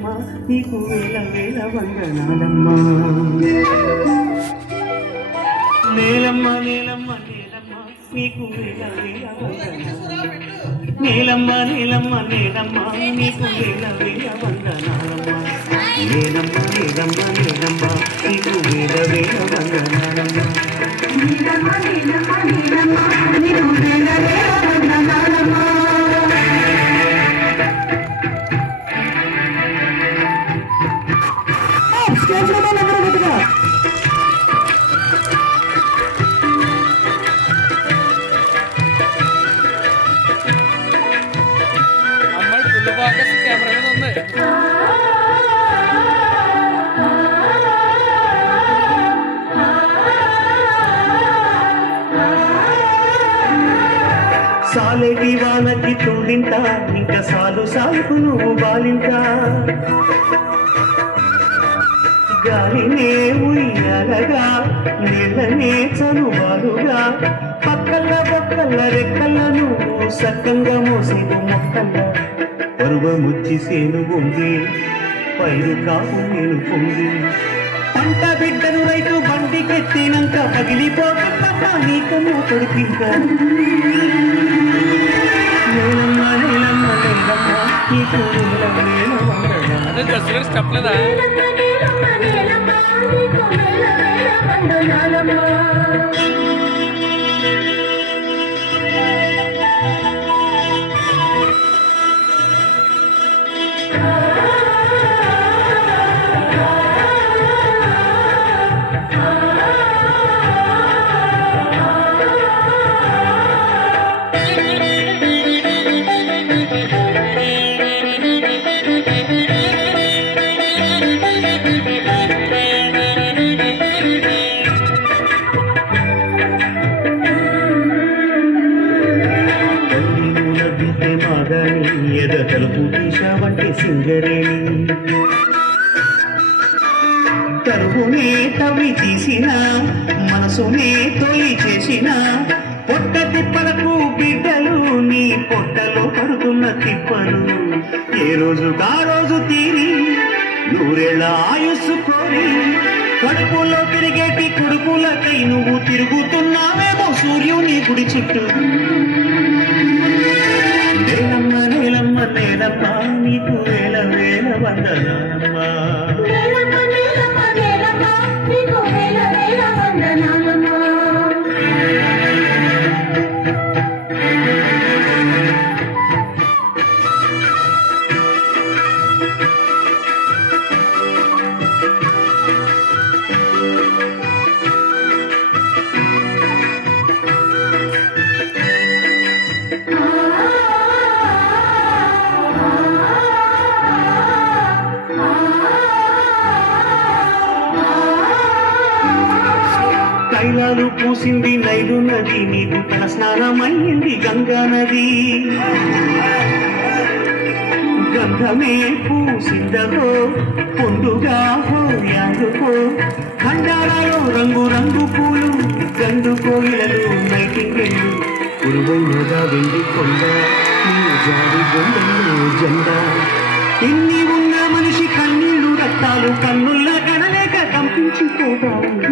నీలమ్మ నీకు వేల వేల వందనాలమ్మా నీలమ్మ నీలమ్మ నీలమ్మ నీకు వేల వేల వందనాలమ్మ నీలమ్మ నీలమ్మ నీలమ్మ నీకు వేల వేల వందనాలమ్మ నీలమ్మ నీలమ్మ నీలమ్మ నీకు వేల వేల వందనాలమ్మ నీలమ్మ నీలమ్మ నీలమ్మ నీకు వేల వేల వందనాలమ్మ సాలేటి వానకి తోడింట ఇంకా సాలు సాలుకు నువ్వు బాలింట గాలినే ఉయ్యాలగా నీళ్ళనే చనువాలుగా పక్కల బొక్కల రెక్కల నువ్వు సక్కంగా మోసేను మొక్కల పరువముచ్చి సేను పొంగి పైరు కాపు నేను పొంగి పంట బిడ్డను రైతు బండికెత్తినాక పగిలిపోక నీకు కొడుకింక నీలమ్మ నీలమ్మ నీలమ్మ నీకు చెప్పలేదా ఎద తలుపు తీశావంటే సింగరేణి తరువునే తవి తీసిన మనసునే తొలి చేసిన పొట్ట తిప్పలకు బిడ్డలు నీ పొట్టలో పడుతున్న తిప్పలు ఏ రోజుగా రోజు తీరి నూరేళ్ల ఆయుస్సు కోరి కడుపులో తిరిగేటి కొడుకులకై నువ్వు తిరుగుతున్నావేమో సూర్యుని గుడి చుట్టూ నీలమ్మ నీలమ్మ నీలమ్మ నీకు వేల వేల వందనాలమ్మ నీలమ్మ నీలమ్మ నీలమ్మ నీకు వేల వేల వందనాలమ్మ తైలాలు పూసింది నైలు నది నీకు తల స్నానమయ్యింది గంగా నది గంధమే పూసిందగో పొందుగా హోయాదుకో ఖండాలలో రంగు రంగు పూలు గండు కోయిలలు నైటింగెళ్ళు ఉరువైనగా వెండి కొండ జాడి గొండెల్లో జెండా ఇన్ని ఉన్న మనిషి కన్నీళ్లు రక్తాలు కన్నుల్లా కనలేక కంపించిపోతారు